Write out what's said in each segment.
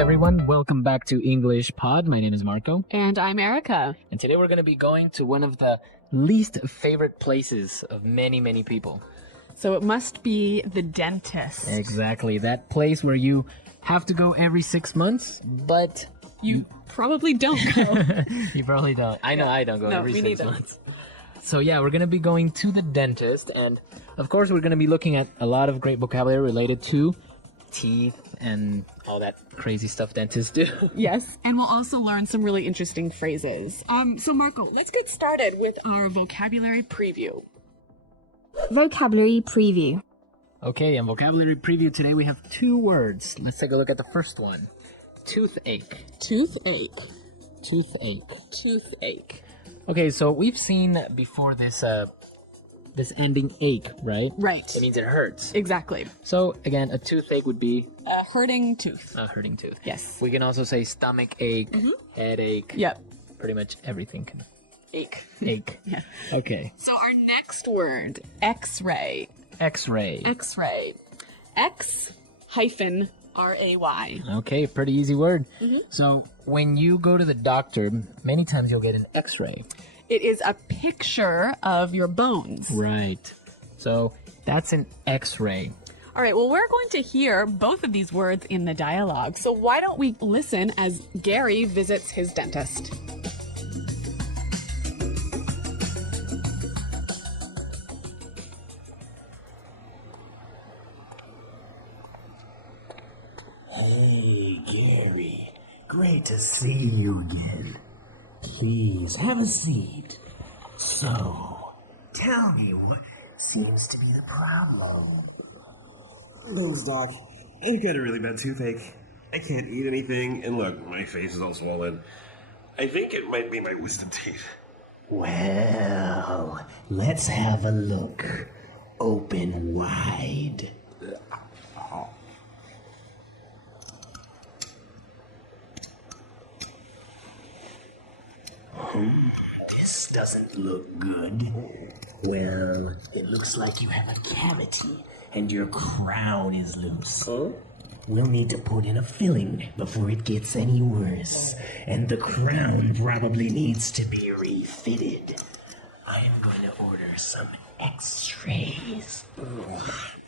everyone, welcome back to English Pod. My name is Marco. And I'm Erica. And today we're going to be going to one of the least favorite places of many, many people. So it must be the dentist. Exactly, that place where you have to go every 6 months, but... You probably don't go. You probably don't. I know I don't go every 6 months. So yeah, we're going to be going to the dentist, and of course we're going to be looking at a lot of great vocabulary related to teeth and all that crazy stuff dentists do. Yes, and we'll also learn some really interesting phrases. So Marco, let's get started with our vocabulary preview. Vocabulary preview. Okay, in vocabulary preview today we have 2 words. Let's take a look at the first one. Toothache. Toothache. Toothache. Toothache. Okay, so we've seen before this this ending ache, right? Right. It means it hurts. Exactly. So again, a toothache would be A hurting tooth. a hurting tooth. Yes. We can also say stomach ache, headache. Yep. Pretty much everything can Ache. ache. Yeah. Okay. So our next word, X-ray. X-ray. X-ray. X-ray. Okay, pretty easy word. So when you go to the doctor, many times you'll get an X-ray. It is a picture of your bones. Right. So that's an X-ray. All right, well, we're going to hear both of these words in the dialogue. So why don't we listen as Gary visits his dentist? Hey, Gary. Great to see you again. Please, have a seat. So, tell me what seems to be the problem. Thanks, Doc. I got a really bad toothache. I can't eat anything, and look, my face is all swollen. I think it might be my wisdom teeth. Well, let's have a look. Open wide. This doesn't look good. Well, it looks like you have a cavity and your crown is loose. We'll need to put in a filling before it gets any worse. And the crown probably needs to be refitted. I am going to order some x-rays.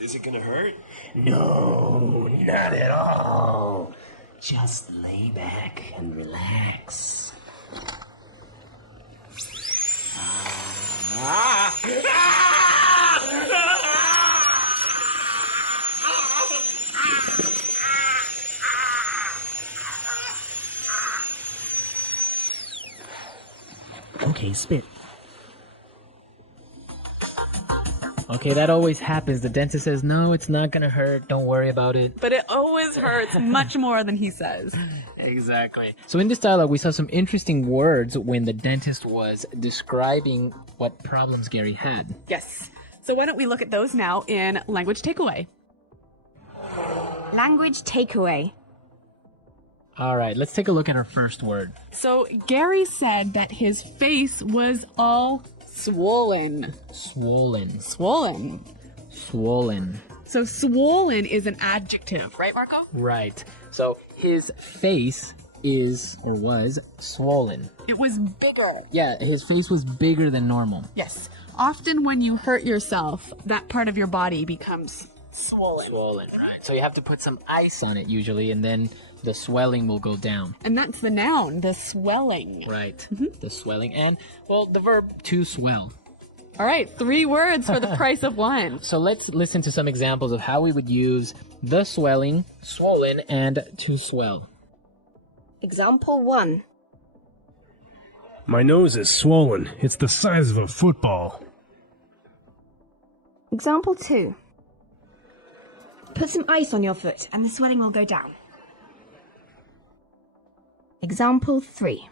Is it gonna hurt? No, not at all. Just lay back and relax. Okay, spit. Okay, that always happens. The dentist says, no, it's not gonna hurt. Don't worry about it. But it always hurts much more than he says. Exactly. So in this dialogue, we saw some interesting words when the dentist was describing what problems Gary had. Yes. So why don't we look at those now in language takeaway? Language takeaway. All right, let's take a look at our first word. So Gary said that his face was all swollen. Swollen. Swollen. Swollen. So swollen is an adjective, right, Marco? Right. So his face is, or was, swollen. It was bigger. Yeah, his face was bigger than normal. Yes. Often when you hurt yourself, that part of your body becomes swollen. Swollen, right. So you have to put some ice on it usually, and then the swelling will go down. And that's the noun, the swelling. Right. The swelling and, well, the verb to swell. All right, 3 words for the price of 1. So let's listen to some examples of how we would use the swelling, swollen, and to swell. Example 1. My nose is swollen. It's the size of a football. Example 2. Put some ice on your foot and the swelling will go down. Example 3.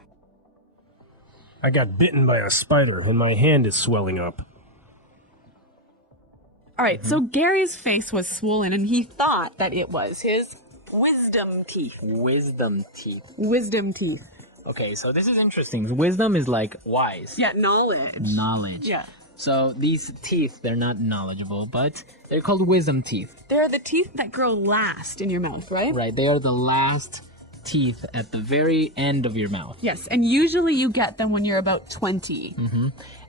I got bitten by a spider and my hand is swelling up. All right, so Gary's face was swollen and he thought that it was his wisdom teeth. Wisdom teeth. Wisdom teeth. Okay, so this is interesting. Wisdom is like wise. Yeah, knowledge. Knowledge. Yeah. So these teeth, they're not knowledgeable, but they're called wisdom teeth. They're the teeth that grow last in your mouth, right? Right, they are the last teeth at the very end of your mouth. Yes, and usually you get them when you're about 20.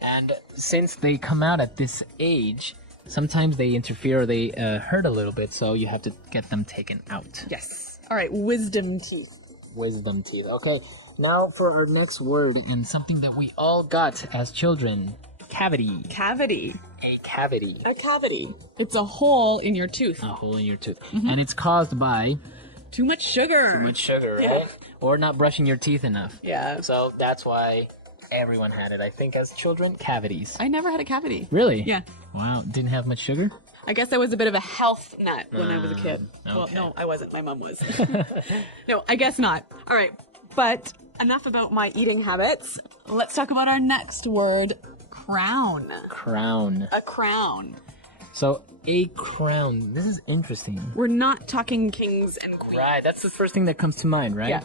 And since they come out at this age, sometimes they interfere or they hurt a little bit, so you have to get them taken out. Yes. All right, wisdom teeth. Wisdom teeth. Okay, now for our next word, and something that we all got as children. Cavity. Cavity. A cavity. A cavity. It's a hole in your tooth. A hole in your tooth. And it's caused by Too much sugar. too much sugar, right? Yeah. Or not brushing your teeth enough. Yeah. So that's why everyone had it, I think, as children. Cavities. I never had a cavity. Really? Yeah. Wow. Didn't have much sugar? I guess I was a bit of a health nut when I was a kid. Well, okay. no, I wasn't. My mom was. No, I guess not. All right. But enough about my eating habits. Let's talk about our next word. Crown. Crown. A crown. So, a crown. This is interesting. We're not talking kings and queens. Right. That's the first thing that comes to mind, right? Yeah.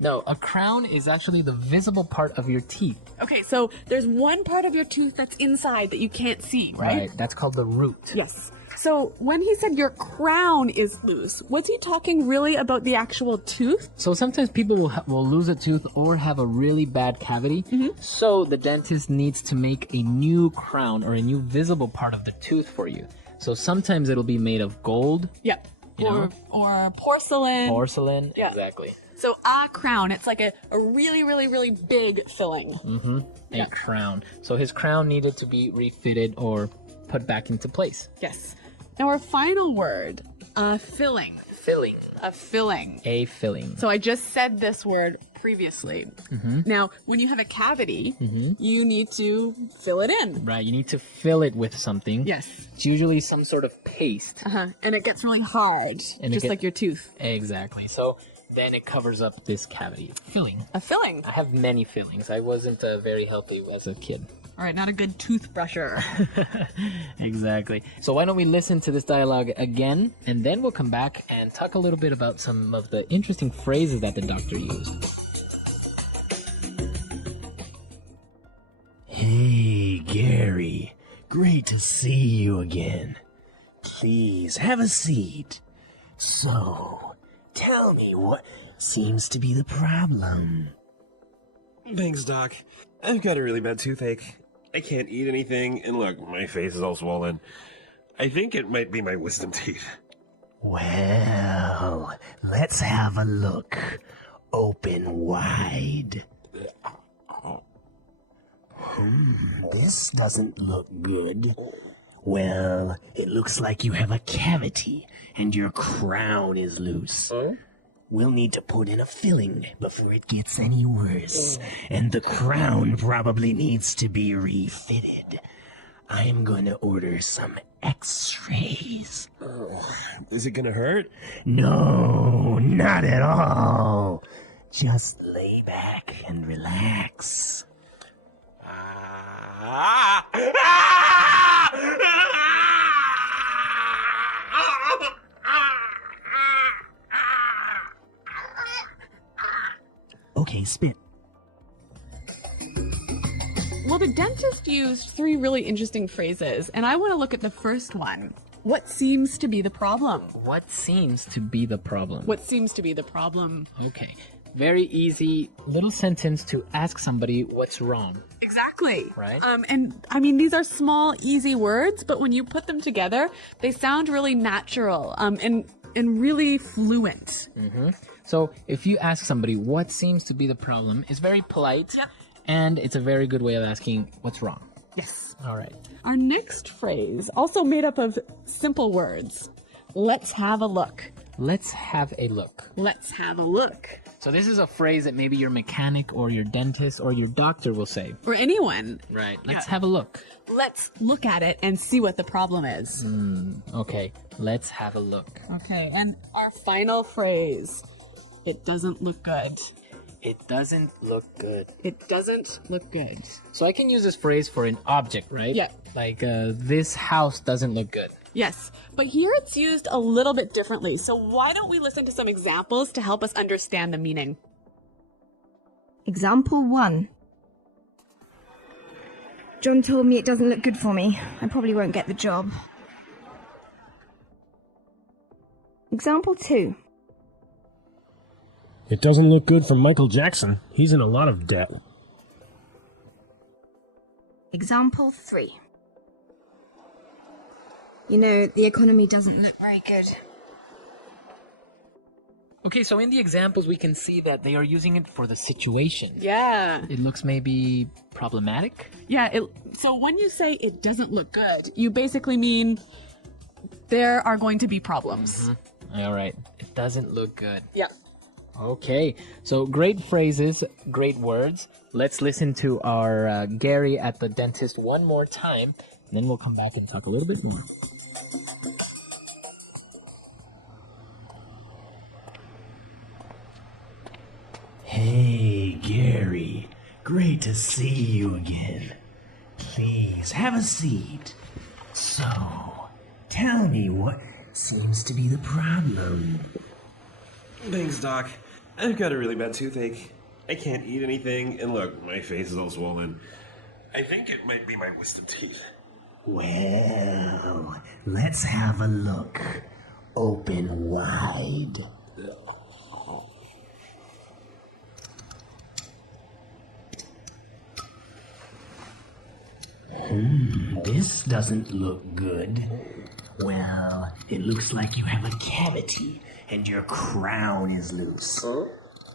No, a crown is actually the visible part of your teeth. Okay, so there's one part of your tooth that's inside that you can't see, right? That's called the root. Yes. So when he said your crown is loose, was he talking really about the actual tooth? So sometimes people will lose a tooth or have a really bad cavity. So the dentist needs to make a new crown or a new visible part of the tooth for you. So sometimes it'll be made of gold, Yep. You know? Or porcelain. porcelain. Yeah. Exactly. So a crown, it's like a really, really, really big filling. A crown. So his crown needed to be refitted or put back into place. Yes. Now our final word, filling. Filling. A filling. A filling. So I just said this word previously. Now, when you have a cavity, you need to fill it in. Right. You need to fill it with something. Yes. It's usually some sort of paste. And it gets really hard, And it just like your tooth. Exactly. So then it covers up this cavity. Filling. A filling. I have many fillings. I wasn't very healthy as a kid. All right, not a good toothbrusher. Exactly. So why don't we listen to this dialogue again, and then we'll come back and talk a little bit about some of the interesting phrases that the doctor used. Hey, Gary. Great to see you again. Please have a seat. So, tell me what seems to be the problem. Thanks, Doc. I've got a really bad toothache. I can't eat anything, and look, my face is all swollen. I think it might be my wisdom teeth. Well, let's have a look. Open wide. This doesn't look good. Well, it looks like you have a cavity, and your crown is loose. We'll need to put in a filling before it gets any worse. And the crown probably needs to be refitted. I'm gonna order some x-rays. Is it gonna hurt? No, not at all. Just lay back and relax. Okay, spit. Well, the dentist used 3 really interesting phrases, and I want to look at the first one. What seems to be the problem? What seems to be the problem? What seems to be the problem? Okay. Very easy little sentence to ask somebody what's wrong. Exactly. Right. And I mean, these are small, easy words, but when you put them together, they sound really natural and really fluent. So if you ask somebody what seems to be the problem, it's very polite. Yep. And it's a very good way of asking what's wrong. Yes. All right. Our next phrase, also made up of simple words. Let's have a look. Let's have a look. Let's have a look. So this is a phrase that maybe your mechanic or your dentist or your doctor will say. For anyone. Right. Let's have a look. Let's look at it and see what the problem is. Okay. Let's have a look. Okay, and our final phrase. It doesn't look good. It doesn't look good. It doesn't look good. So I can use this phrase for an object, right? Yeah. Like, this house doesn't look good. Yes, but here it's used a little bit differently. So why don't we listen to some examples to help us understand the meaning? Example 1. John told me it doesn't look good for me. I probably won't get the job. Example 2. It doesn't look good for Michael Jackson. He's in a lot of debt. Example 3. You know, the economy doesn't look very good. Okay, so in the examples, we can see that they are using it for the situation. Yeah. It looks maybe problematic. Yeah, so when you say it doesn't look good, you basically mean there are going to be problems. All right. It doesn't look good. Yeah. Okay, so great phrases, great words. Let's listen to our Gary at the dentist one more time, and then we'll come back and talk a little bit more. Hey, Gary. Great to see you again. Please, have a seat. So, tell me what seems to be the problem. Thanks, Doc. I've got a really bad toothache. I can't eat anything, and look, my face is all swollen. I think it might be my wisdom teeth. Well, let's have a look. Open wide. This doesn't look good. Well, it looks like you have a cavity and your crown is loose.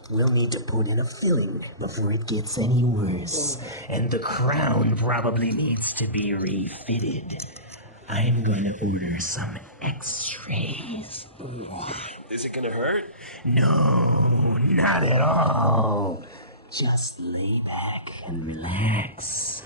We'll need to put in a filling before it gets any worse. And the crown probably needs to be refitted. I'm gonna order some x-rays. Is it gonna hurt? No, not at all. Just lay back and relax.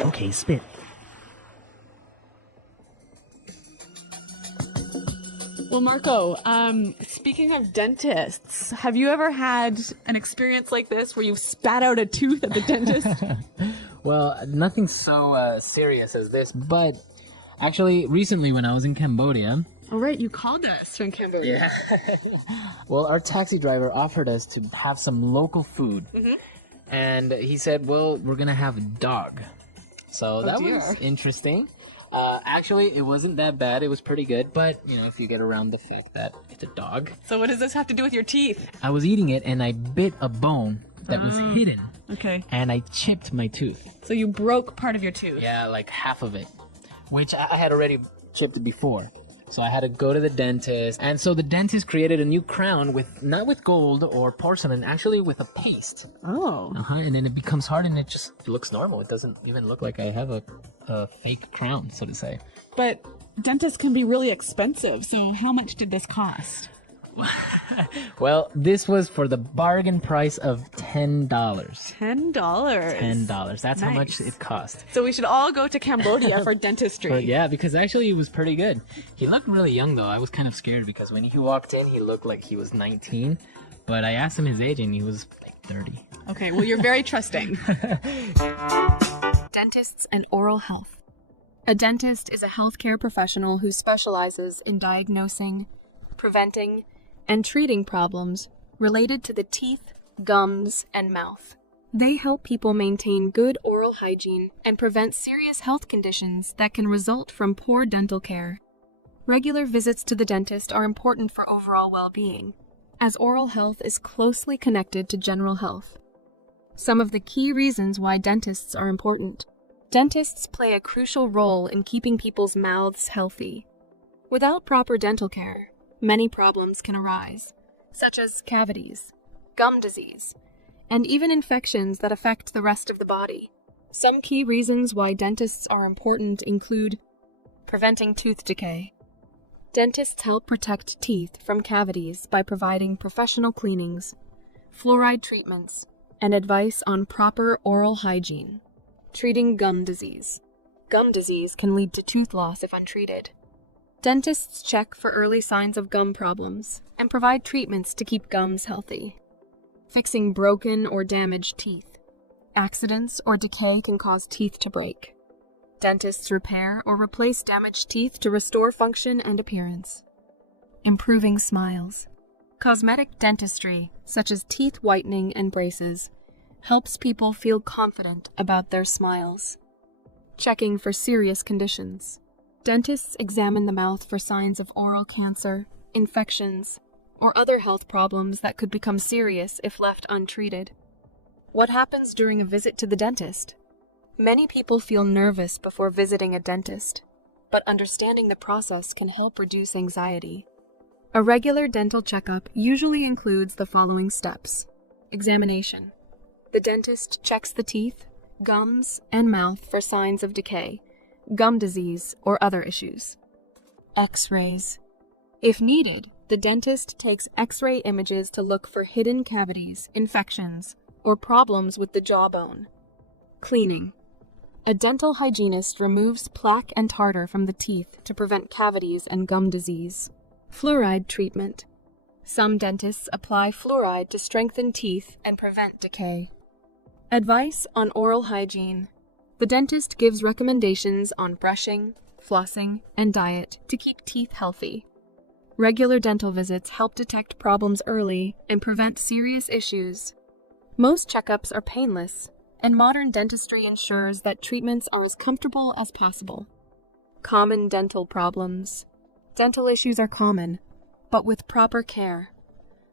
Okay, spit. Well, Marco, speaking of dentists, have you ever had an experience like this where you spat out a tooth at the dentist? Well, nothing so serious as this, but actually, recently when I was in Cambodia... All right, you called us from Cambodia. Yeah. Well, our taxi driver offered us to have some local food. And he said, well, we're going to have dog. So that was interesting. Actually, it wasn't that bad. It was pretty good. But, you know, if you get around the fact that it's a dog. So what does this have to do with your teeth? I was eating it and I bit a bone that was hidden. Okay. And I chipped my tooth. So you broke part of your tooth? Yeah, like half of it. Which I had already chipped it before. So I had to go to the dentist. And so the dentist created a new crown with, not with gold or porcelain, actually with a paste. Oh. And then it becomes hard and it looks normal. It doesn't even look like I have a fake crown, so to say. But dentists can be really expensive. So how much did this cost? Well, this was for the bargain price of $10. $10. $10. That's how much Nice. it cost. So we should all go to Cambodia for dentistry. But yeah, because actually it was pretty good. He looked really young though. I was kind of scared because when he walked in, he looked like he was 19. But I asked him his age and he was like 30. Okay, well, you're very trusting. Dentists and oral health. A dentist is a healthcare professional who specializes in diagnosing, preventing, and treating problems related to the teeth, gums, and mouth. They help people maintain good oral hygiene and prevent serious health conditions that can result from poor dental care. Regular visits to the dentist are important for overall well-being, as oral health is closely connected to general health. Some of the key reasons why dentists are important. Dentists play a crucial role in keeping people's mouths healthy. Without proper dental care, many problems can arise, such as cavities, gum disease, and even infections that affect the rest of the body. Some key reasons why dentists are important include preventing tooth decay. Dentists help protect teeth from cavities by providing professional cleanings, fluoride treatments, and advice on proper oral hygiene. Treating gum disease. Gum disease can lead to tooth loss if untreated. Dentists check for early signs of gum problems and provide treatments to keep gums healthy. Fixing broken or damaged teeth. Accidents or decay can cause teeth to break. Dentists repair or replace damaged teeth to restore function and appearance. Improving smiles. Cosmetic dentistry, such as teeth whitening and braces, helps people feel confident about their smiles. Checking for serious conditions. Dentists examine the mouth for signs of oral cancer, infections, or other health problems that could become serious if left untreated. What happens during a visit to the dentist? Many people feel nervous before visiting a dentist, but understanding the process can help reduce anxiety. A regular dental checkup usually includes the following steps. Examination. The dentist checks the teeth, gums, and mouth for signs of decay, gum disease, or other issues. X-rays. If needed, the dentist takes X-ray images to look for hidden cavities, infections, or problems with the jawbone. Cleaning. A dental hygienist removes plaque and tartar from the teeth to prevent cavities and gum disease. Fluoride treatment. Some dentists apply fluoride to strengthen teeth and prevent decay. Advice on oral hygiene. The dentist gives recommendations on brushing, flossing, and diet to keep teeth healthy. Regular dental visits help detect problems early and prevent serious issues. Most checkups are painless, and modern dentistry ensures that treatments are as comfortable as possible. Common dental problems. Dental issues are common, but with proper care.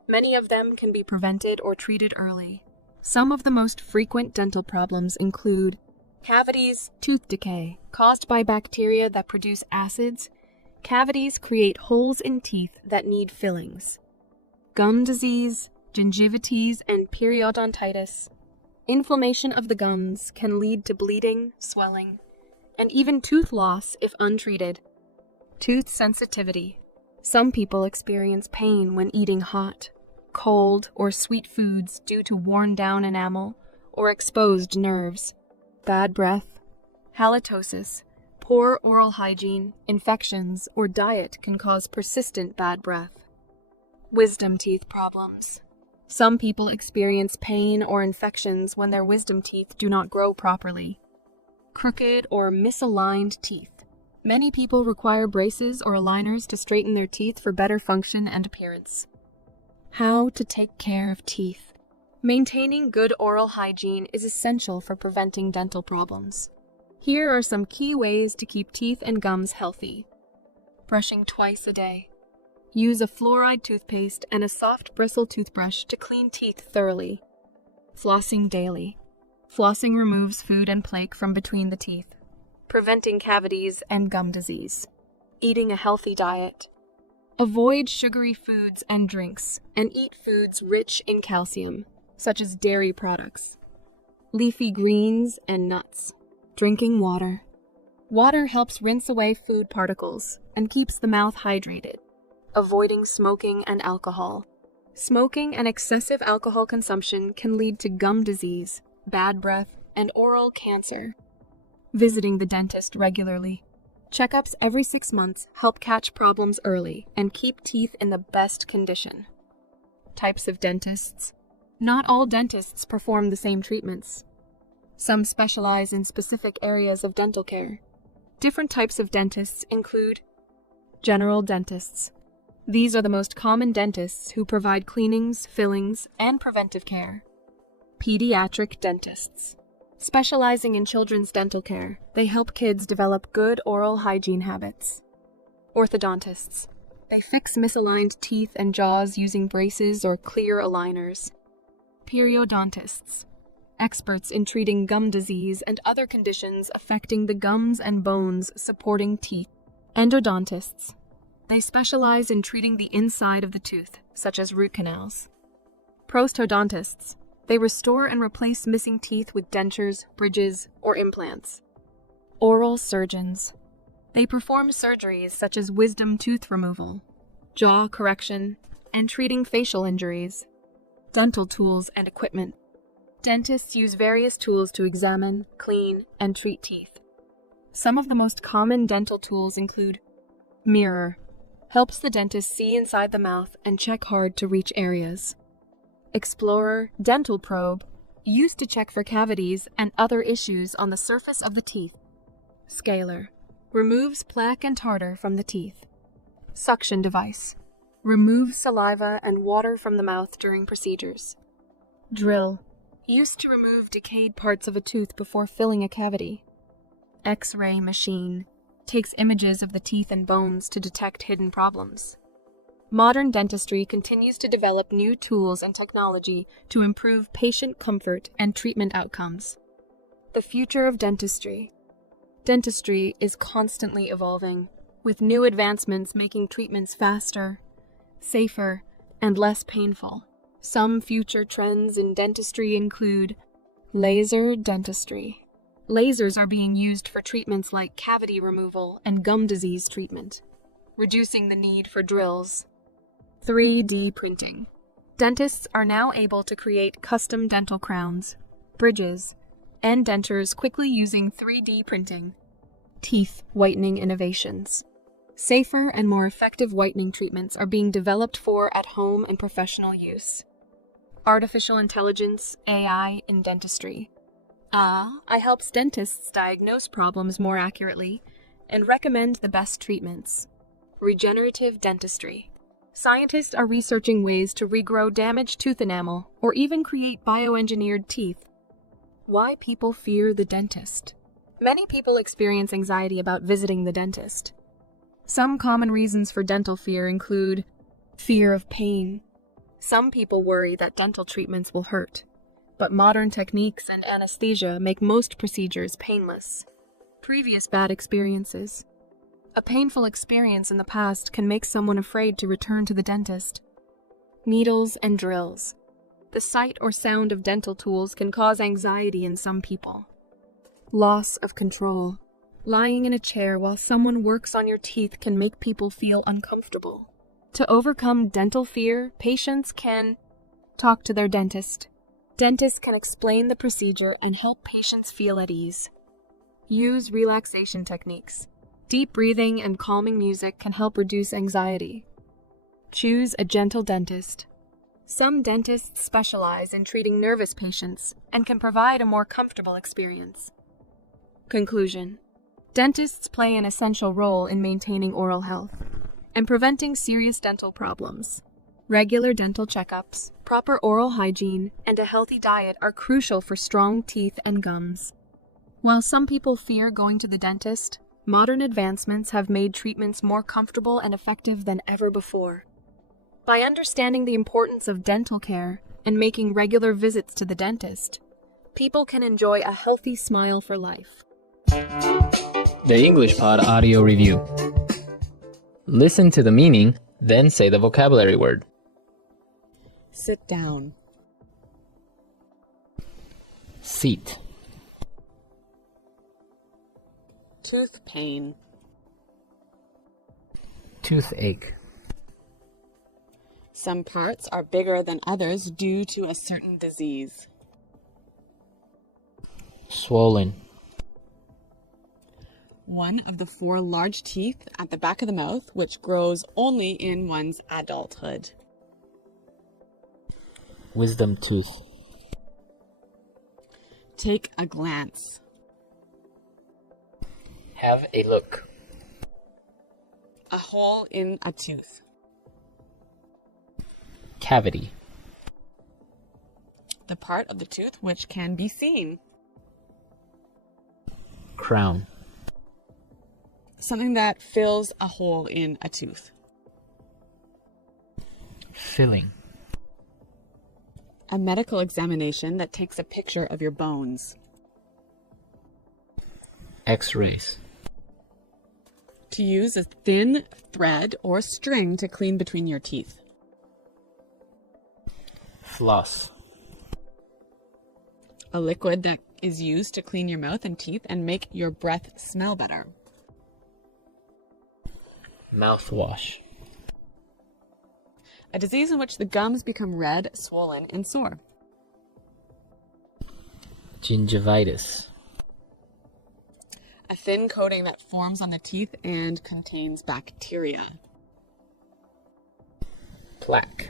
Many of them can be prevented or treated early. Some of the most frequent dental problems include cavities, tooth decay, caused by bacteria that produce acids. Cavities create holes in teeth that need fillings. Gum disease, gingivitis, and periodontitis. Inflammation of the gums can lead to bleeding, swelling, and even tooth loss if untreated. Tooth sensitivity. Some people experience pain when eating hot, cold, or sweet foods due to worn-down enamel or exposed nerves. Bad breath. Halitosis. Poor oral hygiene, infections, or diet can cause persistent bad breath. Wisdom teeth problems. Some people experience pain or infections when their wisdom teeth do not grow properly. Crooked or misaligned teeth. Many people require braces or aligners to straighten their teeth for better function and appearance. How to take care of teeth. Maintaining good oral hygiene is essential for preventing dental problems. Here are some key ways to keep teeth and gums healthy. Brushing twice a day. Use a fluoride toothpaste and a soft bristle toothbrush to clean teeth thoroughly. Flossing daily. Flossing removes food and plaque from between the teeth, preventing cavities and gum disease. Eating a healthy diet. Avoid sugary foods and drinks, and eat foods rich in calcium, such as dairy products, leafy greens, and nuts. Drinking water. Water helps rinse away food particles and keeps the mouth hydrated. Avoiding smoking and alcohol. Smoking and excessive alcohol consumption can lead to gum disease, bad breath, and oral cancer. Visiting the dentist regularly. Checkups every 6 months help catch problems early and keep teeth in the best condition. Types of dentists. Not all dentists perform the same treatments. Some specialize in specific areas of dental care. Different types of dentists include general dentists. These are the most common dentists who provide cleanings, fillings, and preventive care. Pediatric dentists. Specializing in children's dental care, they help kids develop good oral hygiene habits. Orthodontists. They fix misaligned teeth and jaws using braces or clear aligners. Periodontists. Experts in treating gum disease and other conditions affecting the gums and bones supporting teeth. Endodontists. They specialize in treating the inside of the tooth, such as root canals. Prosthodontists. They restore and replace missing teeth with dentures, bridges, or implants. Oral surgeons. They perform surgeries such as wisdom tooth removal, jaw correction, and treating facial injuries. Dental tools and equipment. Dentists use various tools to examine, clean, and treat teeth. Some of the most common dental tools include mirror. Helps the dentist see inside the mouth and check hard to reach areas. Explorer dental probe, used to check for cavities and other issues on the surface of the teeth. Scaler, removes plaque and tartar from the teeth. Suction device, Remove saliva and water from the mouth during procedures. Drill. Used to remove decayed parts of a tooth before filling a cavity. X-ray machine. Takes images of the teeth and bones to detect hidden problems. Modern dentistry continues to develop new tools and technology to improve patient comfort and treatment outcomes. The future of dentistry. Dentistry is constantly evolving, with new advancements making treatments faster, safer, and less painful. Some future trends in dentistry include laser dentistry. Lasers are being used for treatments like cavity removal and gum disease treatment, reducing the need for drills. 3D printing. Dentists are now able to create custom dental crowns, bridges, and dentures quickly using 3D printing. Teeth whitening innovations. Safer and more effective whitening treatments are being developed for at-home and professional use. Artificial intelligence, AI, in dentistry. AI helps dentists diagnose problems more accurately and recommend the best treatments. Regenerative dentistry. Scientists are researching ways to regrow damaged tooth enamel or even create bioengineered teeth. Why people fear the dentist. Many people experience anxiety about visiting the dentist. Some common reasons for dental fear include fear of pain. Some people worry that dental treatments will hurt, but modern techniques and anesthesia make most procedures painless. Previous bad experiences. A painful experience in the past can make someone afraid to return to the dentist. Needles and drills. The sight or sound of dental tools can cause anxiety in some people. Loss of control. Lying in a chair while someone works on your teeth can make people feel uncomfortable. To overcome dental fear, patients can talk to their dentist. Dentists can explain the procedure and help patients feel at ease. Use relaxation techniques. Deep breathing and calming music can help reduce anxiety. Choose a gentle dentist. Some dentists specialize in treating nervous patients and can provide a more comfortable experience. Conclusion. Dentists play an essential role in maintaining oral health and preventing serious dental problems. Regular dental checkups, proper oral hygiene, and a healthy diet are crucial for strong teeth and gums. While some people fear going to the dentist, modern advancements have made treatments more comfortable and effective than ever before. By understanding the importance of dental care and making regular visits to the dentist, people can enjoy a healthy smile for life. The English Pod Audio Review. Listen to the meaning, then say the vocabulary word. Sit down. Seat. Tooth pain. Toothache. Some parts are bigger than others due to a certain disease. Swollen. One of the 4 large teeth at the back of the mouth, which grows only in one's adulthood. Wisdom tooth. Take a glance. Have a look. A hole in a tooth. Cavity. The part of the tooth which can be seen. Crown. Something that fills a hole in a tooth. Filling. A medical examination that takes a picture of your bones. X-rays. To use a thin thread or string to clean between your teeth. Floss. A liquid that is used to clean your mouth and teeth and make your breath smell better. Mouthwash. A disease in which the gums become red, swollen, and sore. Gingivitis. A thin coating that forms on the teeth and contains bacteria. Plaque.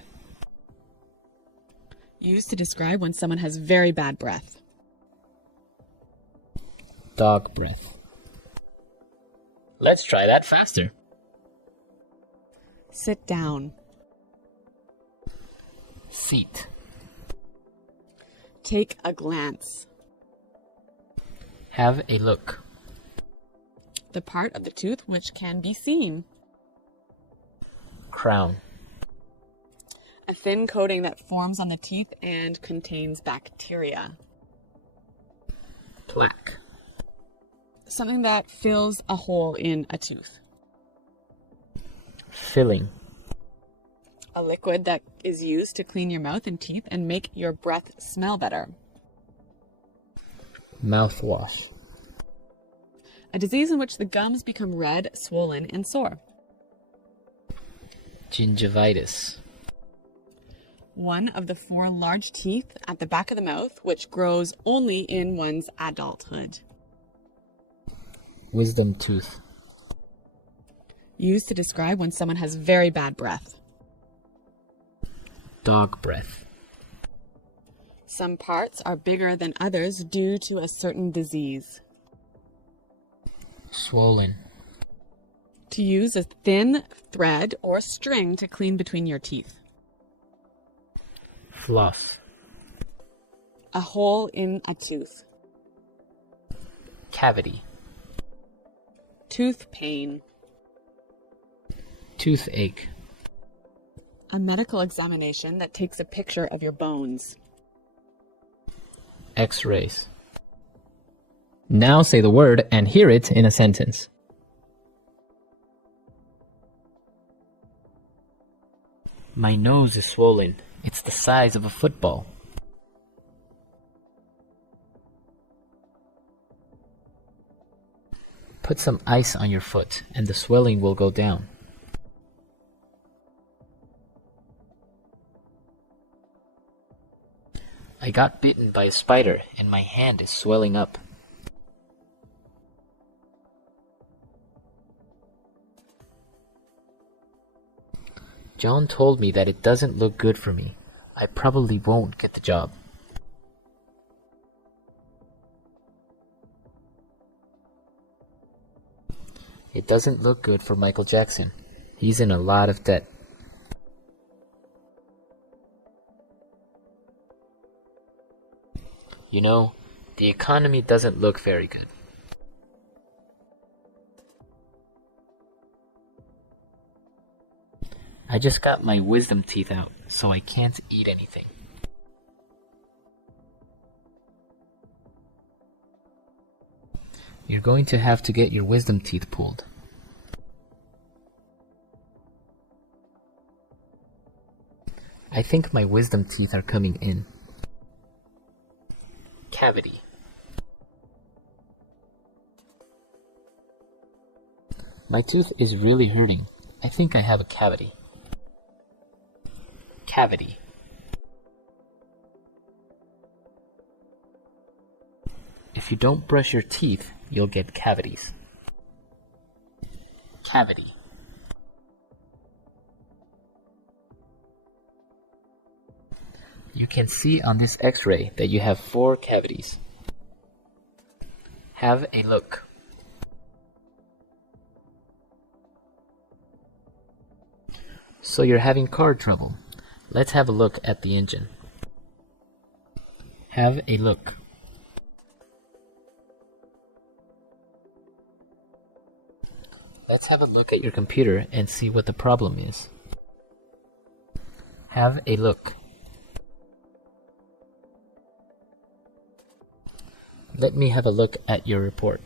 Used to describe when someone has very bad breath. Dog breath. Let's try that faster. Sit down. Seat. Take a glance. Have a look. The part of the tooth which can be seen. Crown. A thin coating that forms on the teeth and contains bacteria. Plaque. Something that fills a hole in a tooth. Filling. A liquid that is used to clean your mouth and teeth and make your breath smell better. Mouthwash. A disease in which the gums become red, swollen, and sore. Gingivitis. One of the 4 large teeth at the back of the mouth, which grows only in one's adulthood. Wisdom tooth. Used to describe when someone has very bad breath. Dog breath. Some parts are bigger than others due to a certain disease. Swollen. To use a thin thread or string to clean between your teeth. Fluff. A hole in a tooth. Cavity. Tooth pain. Toothache. A medical examination that takes a picture of your bones. X-rays. Now say the word and hear it in a sentence. My nose is swollen. It's the size of a football. Put some ice on your foot and the swelling will go down. I got bitten by a spider and my hand is swelling up. John told me that it doesn't look good for me. I probably won't get the job. It doesn't look good for Michael Jackson. He's in a lot of debt. You know, the economy doesn't look very good. I just got my wisdom teeth out, so I can't eat anything. You're going to have to get your wisdom teeth pulled. I think my wisdom teeth are coming in. Cavity. My tooth is really hurting. I think I have a cavity. Cavity. If you don't brush your teeth, you'll get cavities. Cavity. You can see on this X-ray that you have 4 cavities. Have a look. So you're having car trouble. Let's have a look at the engine. Have a look. Let's have a look at your computer and see what the problem is. Have a look. Let me have a look at your report.